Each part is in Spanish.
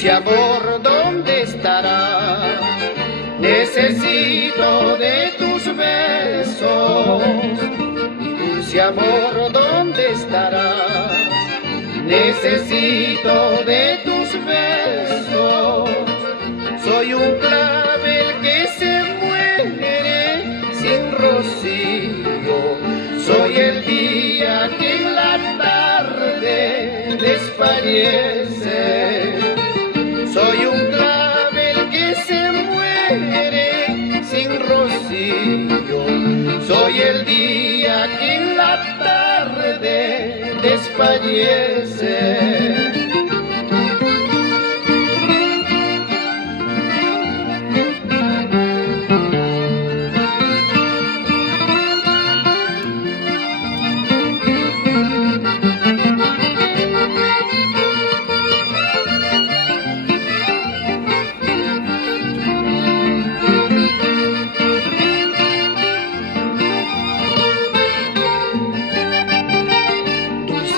Dulce amor, ¿dónde estarás? Necesito de tus besos. Dulce amor, ¿dónde estarás? Necesito de tus besos. Soy un clavel que se muere sin rocío. Soy el día que en la tarde desfallece. Soy un clavel que se muere sin rocío. Soy el día que en la tarde desfallece.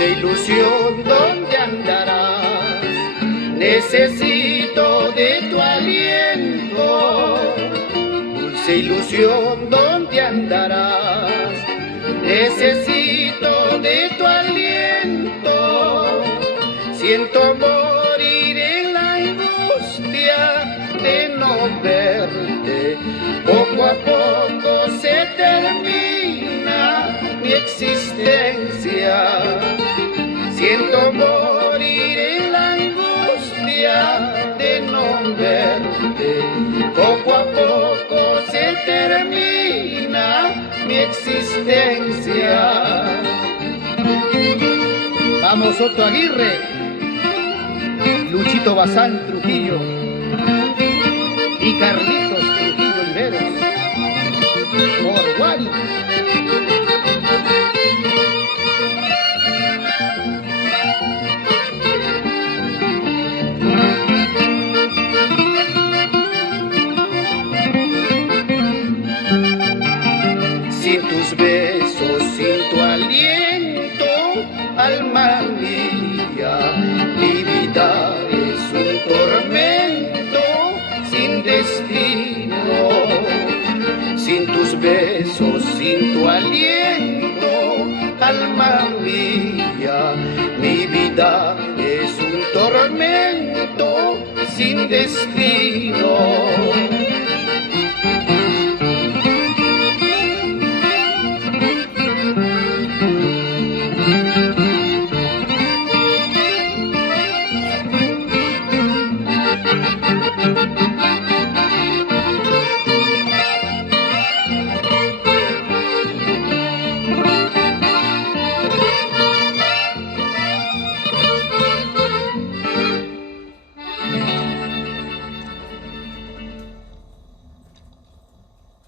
Ilusión, ¿dónde andarás? Necesito de tu aliento. Dulce ilusión, ¿dónde andarás? Necesito de tu aliento. Siento morir en la angustia de no verte. Poco a poco se termina mi existencia. Siento morir en la angustia de no verte. Poco a poco se termina mi existencia. Vamos, Otto Aguirre, Luchito Bazán Trujillo y Carlitos Trujillo Oliveros, por Guari. Sin tus besos, sin tu aliento, alma mía, mi vida es un tormento sin destino. Sin tus besos, sin tu aliento, alma mía, mi vida es un tormento sin destino.